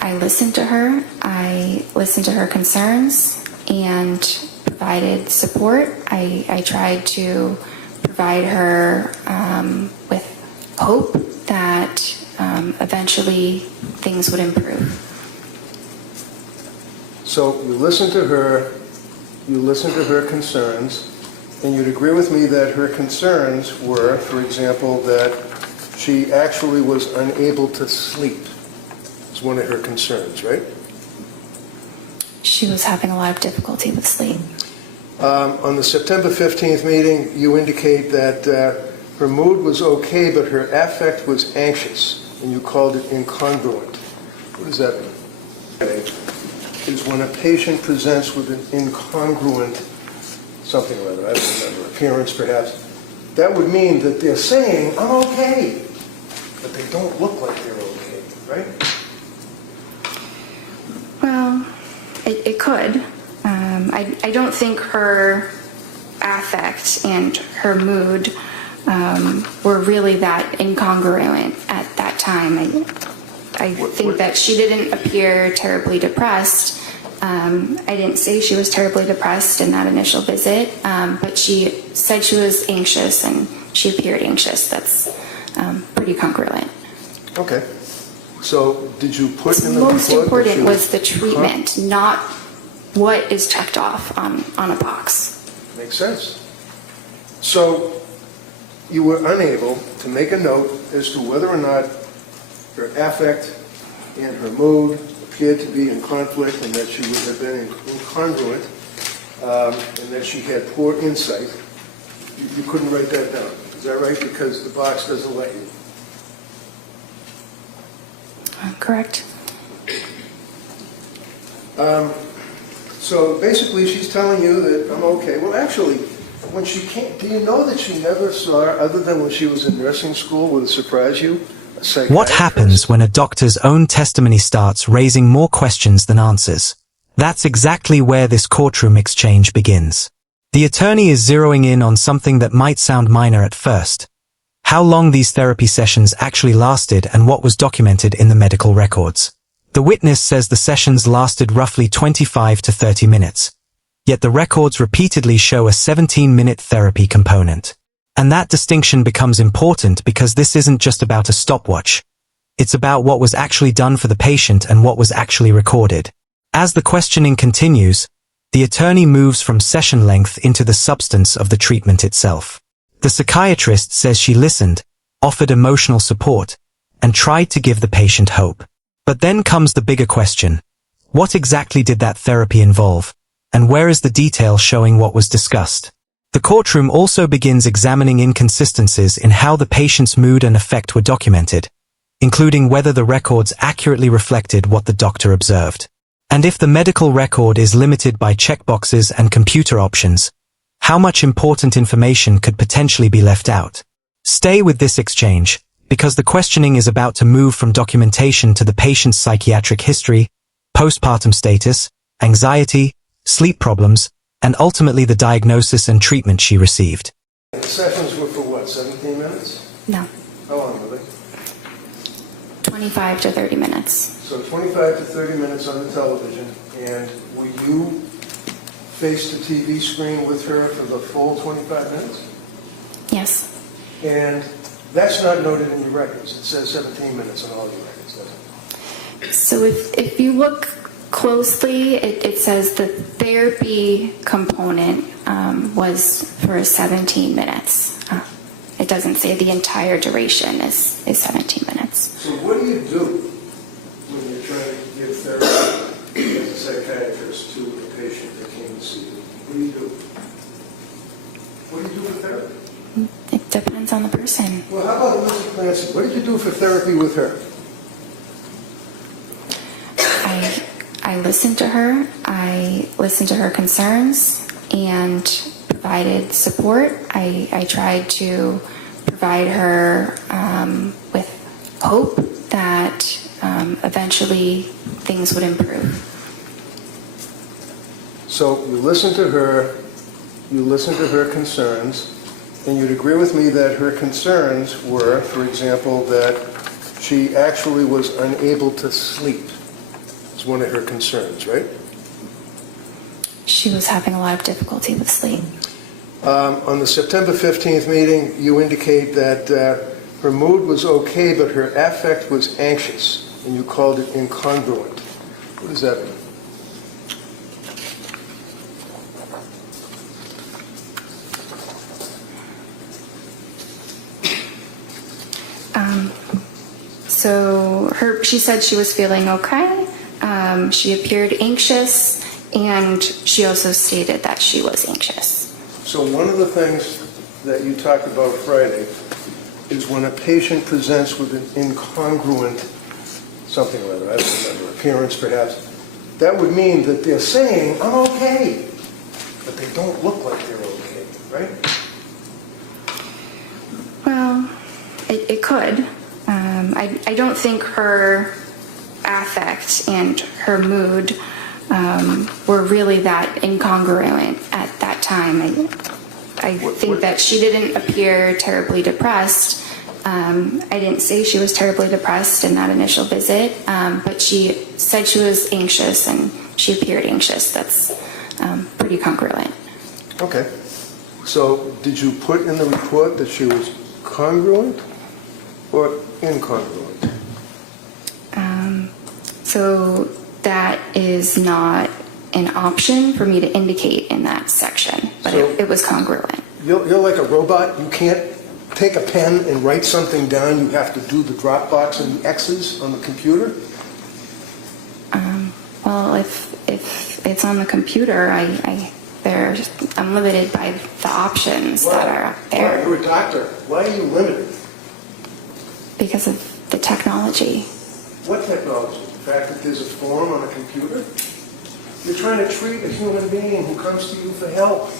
I listened to her. I listened to her concerns and provided support. I tried to provide her with hope that eventually things would improve. So you listened to her concerns, and you'd agree with me that her concerns were, for example, that she actually was unable to sleep. It's one of her concerns, right? She was having a lot of difficulty with sleep. On the September 15th meeting, you indicate that her mood was okay, but her affect was anxious, and you called it incongruent. What does that mean? Is when a patient presents with an incongruent something or other, I don't remember, appearance perhaps, that would mean that they're saying, I'm okay, but they don't look like they're okay, right? Well, it could. I don't think her affect and her mood were really that incongruent at that time. I think that she didn't appear terribly depressed. I didn't say she was terribly depressed in that initial visit, but she said she was anxious and she appeared anxious. That's pretty congruent. Okay. So did you put in the Most report important that was the treatment, not what is checked off on a box. Makes sense. So you were unable to make a note as to whether or not her affect and her mood appeared to be in conflict, and that she would have been incongruent, and that she had poor insight. You couldn't write that down. Is that right? Because the box doesn't let you. Correct. So basically she's telling you that I'm okay. Well, actually, when she came, do you know that she never saw, other than when she was in nursing school, would it surprise you? What happens when a doctor's own testimony starts raising more questions than answers? That's exactly where this courtroom exchange begins. The attorney is zeroing in on something that might sound minor at first: how long these therapy sessions actually lasted and what was documented in the medical records. The witness says the sessions lasted roughly 25 to 30 minutes. Yet the records repeatedly show a 17-minute therapy component. And that distinction becomes important because this isn't just about a stopwatch. It's about what was actually done for the patient and what was actually recorded. As the questioning continues, the attorney moves from session length into the substance of the treatment itself. The psychiatrist says she listened, offered emotional support, and tried to give the patient hope. But then comes the bigger question: what exactly did that therapy involve? And where is the detail showing what was discussed? The courtroom also begins examining inconsistencies in how the patient's mood and affect were documented, including whether the records accurately reflected what the doctor observed. And if the medical record is limited by checkboxes and computer options, how much important information could potentially be left out? Stay with this exchange, because the questioning is about to move from documentation to the patient's psychiatric history, postpartum status, anxiety, sleep problems, and ultimately the diagnosis and treatment she received. The sessions were for what, 17 minutes? No. How long were they? 25 to 30 minutes. So 25 to 30 minutes on the television, and were you face the TV screen with her for the full 25 minutes? Yes. And that's not noted in your records. It says 17 minutes on all your records, doesn't it? So if you look closely, it says the therapy component was for 17 minutes. It doesn't say the entire duration is 17 minutes. So what do you do when you're trying to give therapy as a psychiatrist to a patient that came to see you? What do you do? What do you do for therapy? It depends on the person. Well, how about Lucy Clancy? What did you do for therapy with her? I listened to her. I listened to her concerns and provided support. I tried to provide her with hope that eventually things would improve. So you listened to her concerns, and you'd agree with me that her concerns were, for example, that she actually was unable to sleep. It's one of her concerns, right? She was having a lot of difficulty with sleep. On the September 15th meeting, you indicate that her mood was okay, but her affect was anxious, and you called it incongruent. What does that mean? She said she was feeling okay. She appeared anxious, and she also stated that she was anxious. So one of the things that you talked about Friday is when a patient presents with an incongruent something or other, I don't remember, appearance perhaps, that would mean that they're saying, I'm okay, but they don't look like they're okay, right? Well, it could. I don't think her affect and her mood were really that incongruent at that time. I think that she didn't appear terribly depressed. I didn't say she was terribly depressed in that initial visit, but she said she was anxious and she appeared anxious. That's pretty congruent. Okay. So did you put in the report that she was congruent or incongruent? So that is not an option for me to indicate in that section, but So- it was congruent. You're like a robot. You can't take a pen and write something down. You have to do the drop box and the X's on the computer. Well, if it's on the computer, I'm limited by the options that are up Why? there You're a doctor. Why are you limited? because of the technology. What technology? The fact that there's a form on a computer? You're trying to treat a human being who comes to you for help.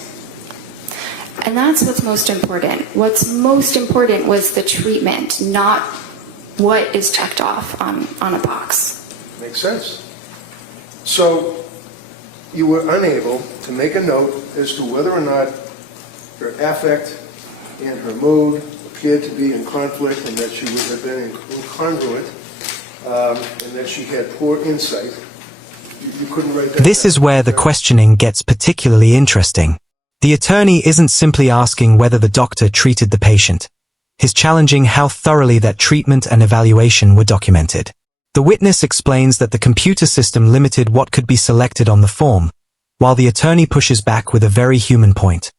And that's what's most important. What's most important was the treatment, not what is checked off on a box. Makes sense. So you were unable to make a note as to whether or not her affect and her mood appeared to be in conflict and that she would have been incongruent and that she had poor insight. You couldn't write that This down. is where the questioning gets particularly interesting. The attorney isn't simply asking whether the doctor treated the patient. He's challenging how thoroughly that treatment and evaluation were documented. The witness explains that the computer system limited what could be selected on the form, while the attorney pushes back with a very human point.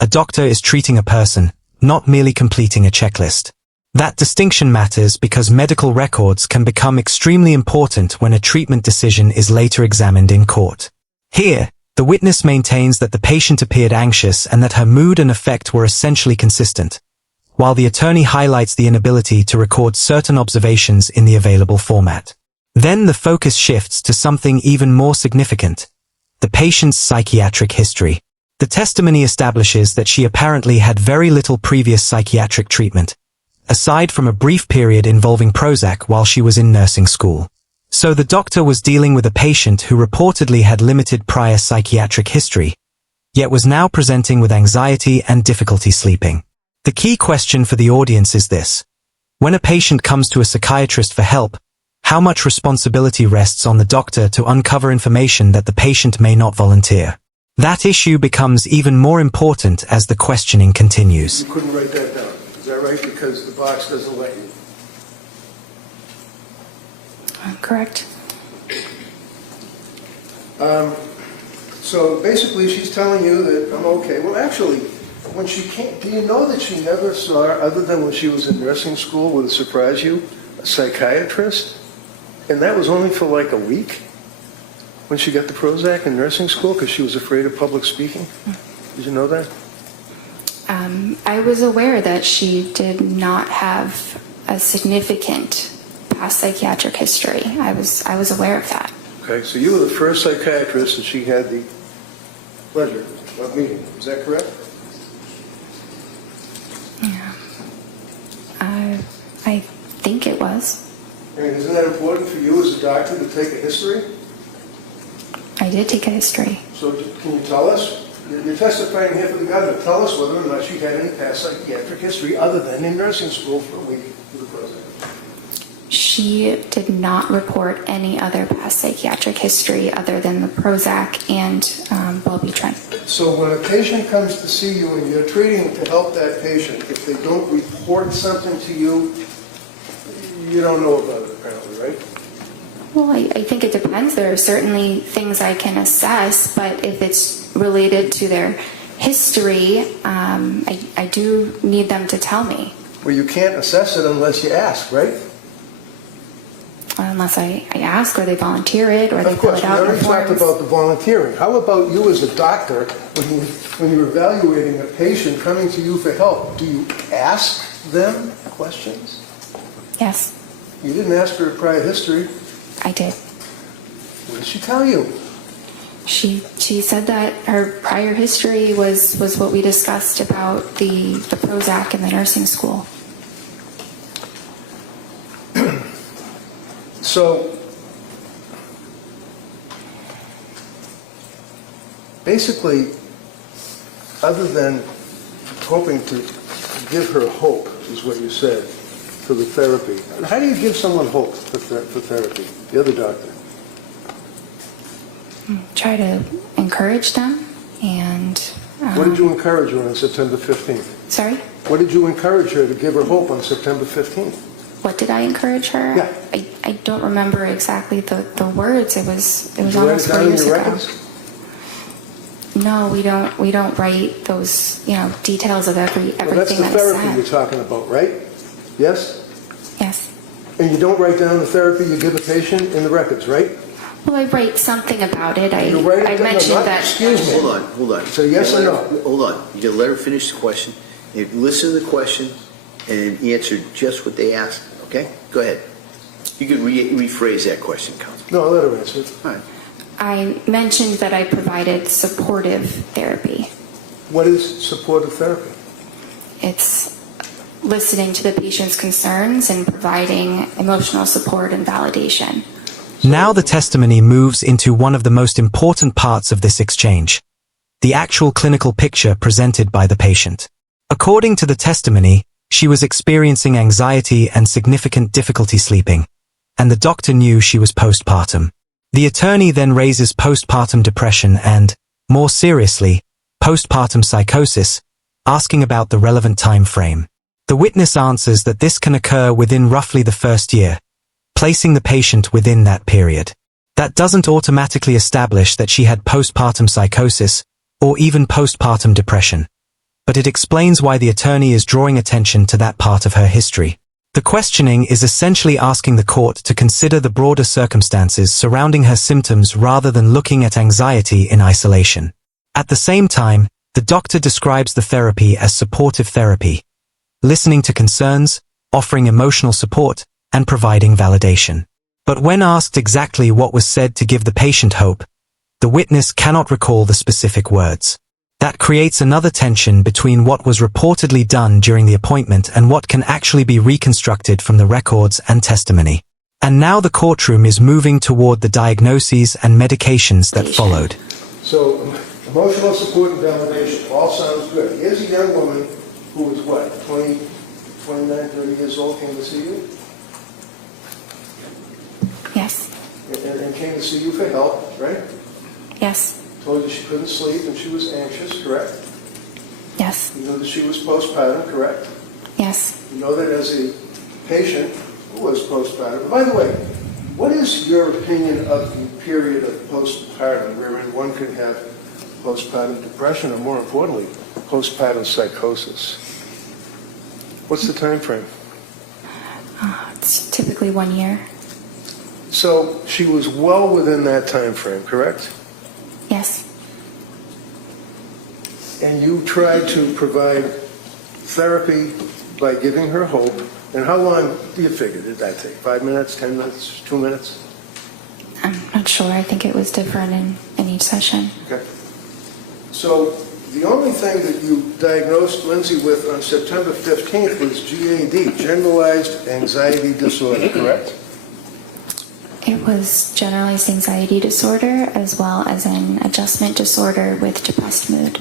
A doctor is treating a person, not merely completing a checklist. That distinction matters because medical records can become extremely important when a treatment decision is later examined in court. Here, the witness maintains that the patient appeared anxious and that her mood and affect were essentially consistent, while the attorney highlights the inability to record certain observations in the available format. Then the focus shifts to something even more significant: the patient's psychiatric history. The testimony establishes that she apparently had very little previous psychiatric treatment, aside from a brief period involving Prozac while she was in nursing school. So the doctor was dealing with a patient who reportedly had limited prior psychiatric history, yet was now presenting with anxiety and difficulty sleeping. The key question for the audience is this: when a patient comes to a psychiatrist for help, how much responsibility rests on the doctor to uncover information that the patient may not volunteer? That issue becomes even more important as the questioning continues. You couldn't write that down. Is that right? Because the box doesn't let you. Correct. So basically she's telling you that I'm okay. Well, actually, when she came, do you know that she never saw, other than when she was in nursing school, would it surprise you, a psychiatrist? And that was only for like a week when she got the Prozac in nursing school because she was afraid of public speaking? Did you know that? I was aware that she did not have a significant past psychiatric history. I was aware of that. Okay, so you were the first psychiatrist that she had the pleasure of meeting. Is that correct? Yeah. I think it was. And isn't that important for you as a doctor to take a history? I did take a history. So can you tell us? You're testifying here for the government. Tell us whether or not she had any past psychiatric history other than in nursing school for a week with the Prozac. She did not report any other past psychiatric history other than the Prozac and Wellbutrin. So when a patient comes to see you and you're treating to help that patient, if they don't report something to you, you don't know about it apparently, right? Well, I think it depends. There are certainly things I can assess, but if it's related to their history, I do need them to tell me. Well, you can't assess it unless you ask, right? Unless I ask, or they volunteer it, or they Of fill course, it we out in already talked forms. about the volunteering. How about you as a doctor, when you're evaluating a patient coming to you for help, do you ask them questions? Yes, You didn't ask her prior history. I did. What did she tell you? She said that her prior history was what we discussed about the Prozac in the nursing school. So, basically, other than hoping to give her hope, is what you said, for the therapy. How do you give someone hope for therapy? The other doctor. Try to encourage them and... What did you encourage her on September 15th? Sorry? What did you encourage her to give her hope on September 15th? What did I encourage her? Yeah. I don't remember exactly the words. It was Did you write almost it 4 down in years your ago. records? No, we don't write those details of Well, that's everything the that's therapy you're said. talking about, right? Yes? Yes. And you don't write down the therapy you give a patient in the records, right? Well, I write something about it. You write it I down- mentioned not- that. Excuse me. Hold on. So yes You or gotta let her- Hold on. You gotta let her finish the question. You listen to the question and answer just what they asked, okay? Go ahead. You could rephrase that question, Counsel. No, I'll let her answer it. All right. I mentioned that I provided supportive therapy. What is supportive therapy? It's listening to the patient's concerns and providing emotional support and validation. Now the testimony moves into one of the most important parts of this exchange, the actual clinical picture presented by the patient. According to the testimony, she was experiencing anxiety and significant difficulty sleeping, and the doctor knew she was postpartum. The attorney then raises postpartum depression and, more seriously, postpartum psychosis, asking about the relevant time frame. The witness answers that this can occur within roughly the first year, placing the patient within that period. That doesn't automatically establish that she had postpartum psychosis or even postpartum depression, but it explains why the attorney is drawing attention to that part of her history. The questioning is essentially asking the court to consider the broader circumstances surrounding her symptoms rather than looking at anxiety in isolation. At the same time, the doctor describes the therapy as supportive therapy, listening to concerns, offering emotional support, and providing validation. But when asked exactly what was said to give the patient hope, the witness cannot recall the specific words. That creates another tension between what was reportedly done during the appointment and what can actually be reconstructed from the records and testimony. And now the courtroom is moving toward the diagnoses and medications that followed. So, emotional support and validation, all sounds good. Here's a young woman who was what, 20, 29, 30 years old, came to see you? Yes. And came to see you for help, right? Yes. Told you she couldn't sleep and she was anxious, correct? Yes. You know that she was postpartum, correct? Yes. You know that as a patient who was postpartum. By the way, what is your opinion of the period of postpartum wherein one can have postpartum depression or, more importantly, postpartum psychosis? What's the time frame? It's typically 1 year. So she was well within that time frame, correct? Yes. And you tried to provide therapy by giving her hope. And how long do you figure did that take? 5 minutes, 10 minutes, 2 minutes? I'm not sure. I think it was different in each session. Okay. So the only thing that you diagnosed Lindsay with on September 15th was GAD, Generalized Anxiety Disorder, correct? It was generalized anxiety disorder as well as an adjustment disorder with depressed mood.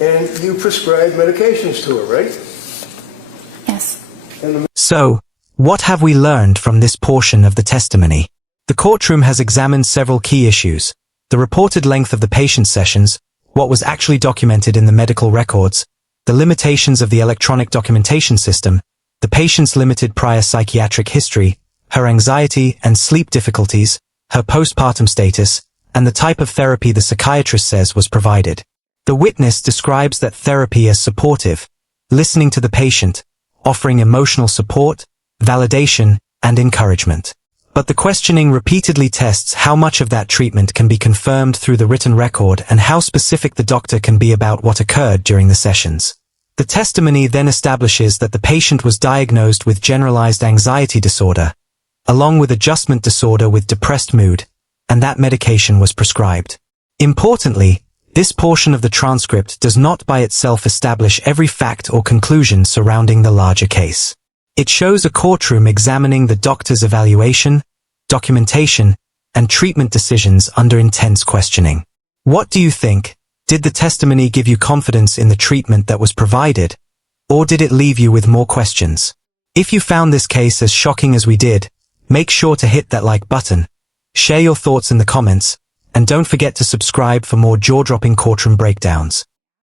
And you prescribed medications to her, right? Yes. And the So, What have we learned from this portion of the testimony? The courtroom has examined several key issues: the reported length of the patient sessions, what was actually documented in the medical records, the limitations of the electronic documentation system, the patient's limited prior psychiatric history, her anxiety and sleep difficulties, her postpartum status, and the type of therapy the psychiatrist says was provided. The witness describes that therapy as supportive, listening to the patient, offering emotional support, validation, and encouragement. But the questioning repeatedly tests how much of that treatment can be confirmed through the written record and how specific the doctor can be about what occurred during the sessions. The testimony then establishes that the patient was diagnosed with generalized anxiety disorder, along with adjustment disorder with depressed mood, and that medication was prescribed. Importantly, this portion of the transcript does not by itself establish every fact or conclusion surrounding the larger case. It shows a courtroom examining the doctor's evaluation, documentation, and treatment decisions under intense questioning. What do you think? Did the testimony give you confidence in the treatment that was provided, or did it leave you with more questions? If you found this case as shocking as we did, make sure to hit that like button, share your thoughts in the comments, and don't forget to subscribe for more jaw-dropping courtroom breakdowns.